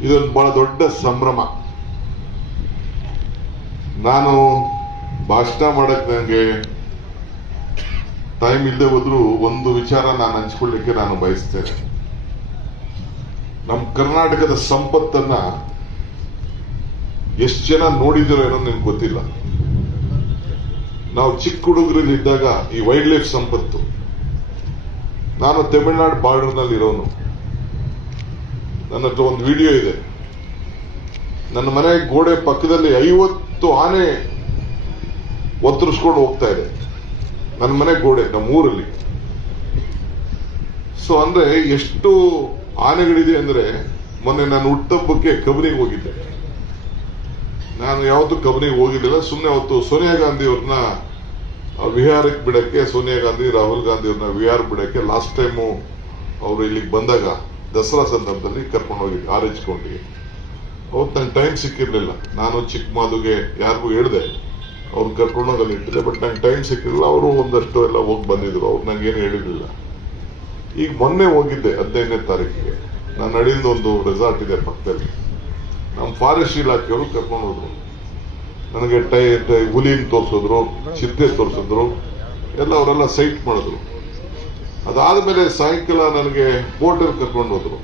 ಇದೊಂದು ಬಹಳ ದೊಡ್ಡ ಸಂಭ್ರಮ. ನಾನು ಭಾಷಣ ಮಾಡಕ್ ನನಗೆ ಟೈಮ್ ಇಲ್ಲದೆ ಹೋದ್ರೂ ಒಂದು ವಿಚಾರ ನಾನು ಹಂಚ್ಕೊಳ್ಳಿಕ್ಕೆ ನಾನು ಬಯಸ್ತೇನೆ. ನಮ್ಮ ಕರ್ನಾಟಕದ ಸಂಪತ್ತನ್ನ ಎಷ್ಟು ಜನ ನೋಡಿದಿರೋ ಏನೋ ನಿಮ್ಗೆ ಗೊತ್ತಿಲ್ಲ. ನಾವು ಚಿಕ್ಕ ಹುಡುಗರಲ್ಲಿ ಇದ್ದಾಗ ಈ ವೈಲ್ಡ್ ಲೈಫ್ ಸಂಪತ್ತು. ನಾನು ತಮಿಳುನಾಡು ಬಾರ್ಡರ್ನಲ್ಲಿ ಇರೋನು ನನ್ನ ಹತ್ರ ಒಂದು ವಿಡಿಯೋ ಇದೆ. ನನ್ನ ಮನೆ ಗೋಡೆ ಪಕ್ಕದಲ್ಲಿ ಐವತ್ತು ಆನೆ ಒತ್ತರಿಸ್ಕೊಂಡು ಹೋಗ್ತಾ ಇದೆ. ನನ್ನ ಮನೆ ಗೋಡೆ ನಮ್ಮ ಊರಲ್ಲಿ ಸೊ ಅಂದ್ರೆ ಎಷ್ಟು ಆನೆಗಳಿದೆ ಅಂದ್ರೆ ಮೊನ್ನೆ ನಾನು ಹುಟ್ಟಬ್ಬಕ್ಕೆ ಕಬನಿಗೆ ಹೋಗಿದ್ದೆ. ನಾನು ಯಾವತ್ತೂ ಕಬನಿಗೆ ಹೋಗಿದ್ದಿಲ್ಲ ಸುಮ್ಮನೆ ಅವತ್ತು ಸೋನಿಯಾ ಗಾಂಧಿ ಅವ್ರನ್ನ ವಿಹಾರಕ್ಕೆ ಬಿಡಕ್ಕೆ, ಸೋನಿಯಾ ಗಾಂಧಿ, ರಾಹುಲ್ ಗಾಂಧಿ ಅವ್ರನ್ನ ವಿಹಾರ ಬಿಡಕ್ಕೆ ಲಾಸ್ಟ್ ಟೈಮು ಅವರು ಇಲ್ಲಿಗೆ ಬಂದಾಗ ದಸರಾ ಸಂದರ್ಭದಲ್ಲಿ ಕರ್ಕೊಂಡು ಹೋಗಿದ್ದೆ ಎಚ್ ಕೌಂಟಿಗೆ ಅವತ್ತು ನಂಗೆ ಟೈಮ್ ಸಿಕ್ಕಿರಲಿಲ್ಲ. ನಾನು ಚಿಕ್ಕ ಮಾದುಗೆ ಯಾರಿಗೂ ಹೇಳಿದೆ ಅವ್ರು ಕರ್ಕೊಂಡು ಹೋಗಲ್ಲಿ ಇಟ್ಟಿದ್ದೆ ಬಟ್ ನಂಗೆ ಟೈಮ್ ಸಿಕ್ಕಿರಲಿಲ್ಲ. ಅವರು ಒಂದಷ್ಟು ಎಲ್ಲ ಹೋಗಿ ಬಂದಿದ್ರು. ಅವ್ರು ನಂಗೇನು ಹೇಳಿರಲಿಲ್ಲ. ಈಗ ಮೊನ್ನೆ ಹೋಗಿದ್ದೆ ಹದಿನೈದನೇ ತಾರೀಕಿಗೆ. ನಾನು ನಡೆಯಿಂದ ಒಂದು ರೆಸಾರ್ಟ್ ಇದೆ ಪಕ್ಕದಲ್ಲಿ. ನಮ್ಮ ಫಾರೆಸ್ಟ್ ಇಲಾಖೆಯವರು ಕರ್ಕೊಂಡು ಹೋದ್ರು. ನನಗೆ ಟೈ ಟೈ, ಹುಲಿನ ತೋರಿಸಿದ್ರು ಚಿರತೆ ತೋರಿಸಿದ್ರು. ಎಲ್ಲ ಅವರೆಲ್ಲ ಸೈಟ್ ಮಾಡಿದ್ರು. ಅದಾದ್ಮೇಲೆ ಸಾಯಂಕಾಲ ನನಗೆ ಬೋಟಲ್ಲಿ ಕರ್ಕೊಂಡು ಹೋದ್ರು.